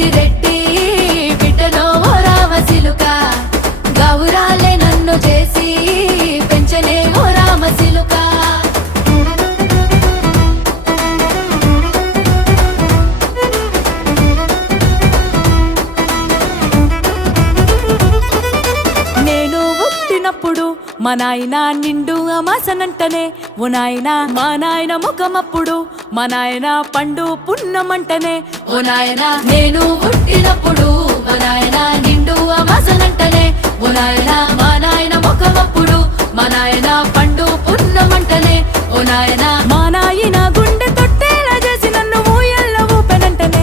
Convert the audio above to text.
పెద్దిరెడ్డి బిడ్డలో ఓ రామసిలుక గౌరాలే నన్ను చేసి పెంచనే ఓ రామసిలుక నేను పుట్టినప్పుడు మా నాయన నిండు అమాసనంటనే ఓ నాయన మా నాయన ముఖమప్పుడు మా నాయన పండు పున్నమంటనే ఓ నాయన నేను పుట్టినప్పుడు మా నాయన నిండు అమాసనంటనే ఓ నాయన మా నాయన ముఖమప్పుడు మా నాయన పండు పున్నమంటనే ఓ నాయన మా నాయన గుండె